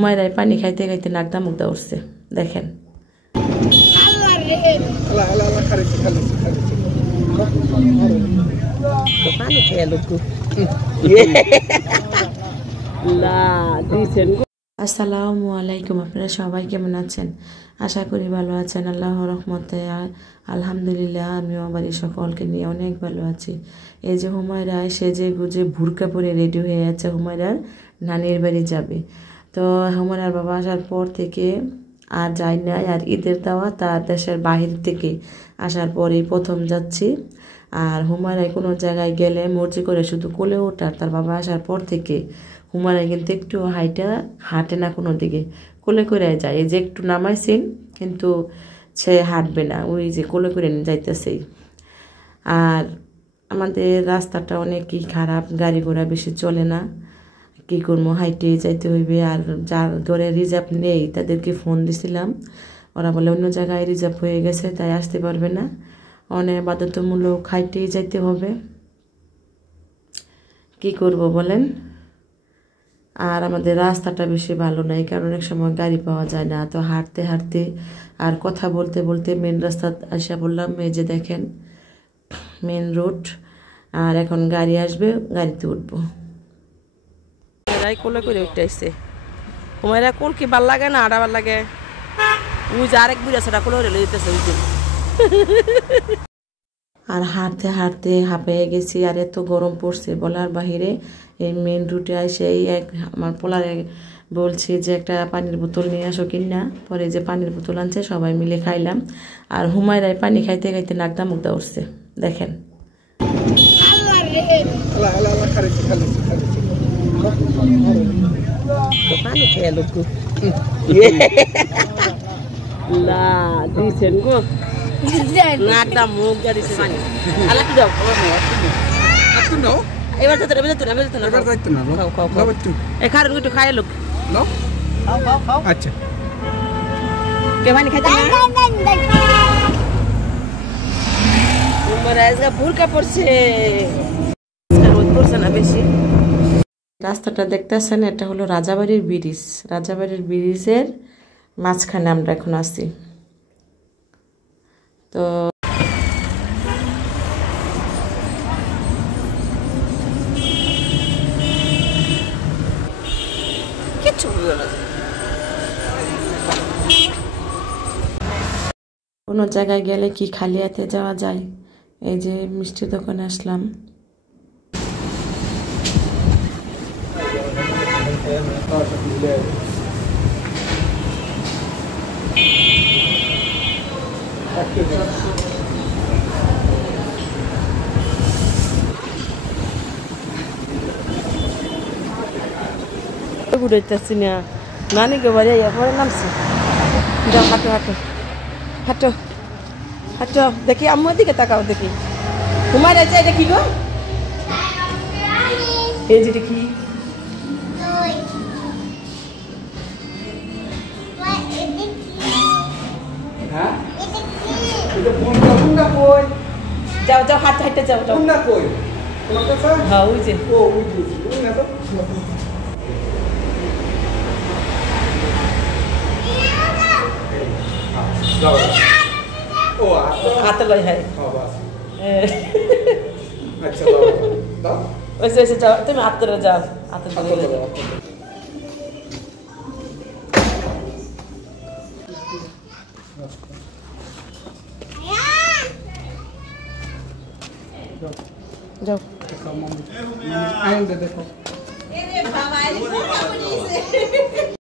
হুমায়রায় পানি খাইতে খাইতে নাকদা মুগদা উঠছে দেখেন। আসসালামু আলাইকুম, আপনারা সবাই কেমন আছেন? আশা করি ভালো আছেন। আল্লাহর রহমতে আলহামদুলিল্লাহ আমিও বাড়ির সকলকে নিয়ে অনেক ভালো আছি। এই যে হুমায়রা সেজে গুজে ভুরকা পরে রেডি হয়ে আছে, হুমায়রার নানির বাড়ি যাবে। তো হুমায়রার বাবা আসার পর থেকে আর যাই নাই, আর ঈদের দাওয়াত তার দেশের বাহির থেকে আসার পরেই প্রথম যাচ্ছি। আর হুমায়রায় কোনো জায়গায় গেলে মর্জি করে শুধু কোলে ওঠার, তার বাবা আসার পর থেকে হুমায়রা কিন্তু একটু হাঁটে না কোনো দিকে, কোলে করে যায়। এই যে একটু নামাইছেন কিন্তু সে হাঁটবে না, ওই যে কোলে করে যাইতেছেই। আর আমাদের রাস্তাটা অনেকই খারাপ, গাড়ি ঘোড়া বেশি চলে না, কী করবো হাইটে যাইতে হইবে। আর যার ঘরে রিজার্ভ নেই তাদেরকে ফোন দিছিলাম, ওরা বলে অন্য জায়গায় রিজার্ভ হয়ে গেছে তাই আসতে পারবে না, অনেক বাধ্যতামূলক হাইটেই যাইতে হবে। কি করব বলেন? আর আমাদের রাস্তাটা বেশি ভালো নাই, কারণ অনেক সময় গাড়ি পাওয়া যায় না। তো হাঁটতে হাঁটতে আর কথা বলতে বলতে মেন রাস্তা আসা বললাম। এই যে দেখেন মেন রোড, আর এখন গাড়ি আসবে, গাড়িতে উঠবো। কোলে করে উঠতেছে হুমায়রা, কোল কি ভাল লাগে না আড়া ভাল লাগে? ওই যে আরেক বুড়া সেটা কোলে রেলে দিতেছে ওই যে। আর হাঁটতে হাঁটতে হাঁপিয়ে গেছি, আর এত গরম পড়ছে বলার বাহিরে। এই মেন রুটে এসে আমার পোলারে বলছি যে একটা পানির বোতল নিয়ে আসো কিনা, পরে যে পানির বোতল আনছে সবাই মিলে খাইলাম। আর হুমায়রায় পানি খাইতে খাইতে নাকদা মুগদা উঠছে দেখেন। পানি খেয়ে লোক দিয়েছেন গো, নাকদা মুখ দিয়েছে পানি। আলা কি দাও এবার যেত এবার যেত এবার যেত না, এবার যাইতো না, খাও খাও খাও এই খারুন একটু খায় লোক নাও, খাও খাও খাও। আচ্ছা কে পানি খাইতে না? তোমরা আজকে ভুরকা পড়ছে, রোদ পড়ছে না বেশি। রাস্তাটা দেখতেছেন, এটা হলো রাজাবাড়ির ব্রিজ। রাজাবাড়ির ব্রিজের মাঝখানে আমরা এখন আছি। তো কোনো জায়গায় গেলে কি খালি হাতে যাওয়া যায়? এই যে মিষ্টির দোকানে আসলাম। ঘুরাইতেছি না, নানি কে বাড়ি পরে নামছি। যাও হাঁটো হাঁটো হাঁটো হাঁটো, দেখি আম্মুর দিকে তাকাও দেখি। তোমার আছে এটা কি গো? এই যেটা কি? যাও যাও হাঁটতে হাঁটতে যাও যাও। হ্যাঁ ওই যে হাতে লয় হয়। আচ্ছা যাও তুমি হাতে যাও, হাতে যাও। দেখো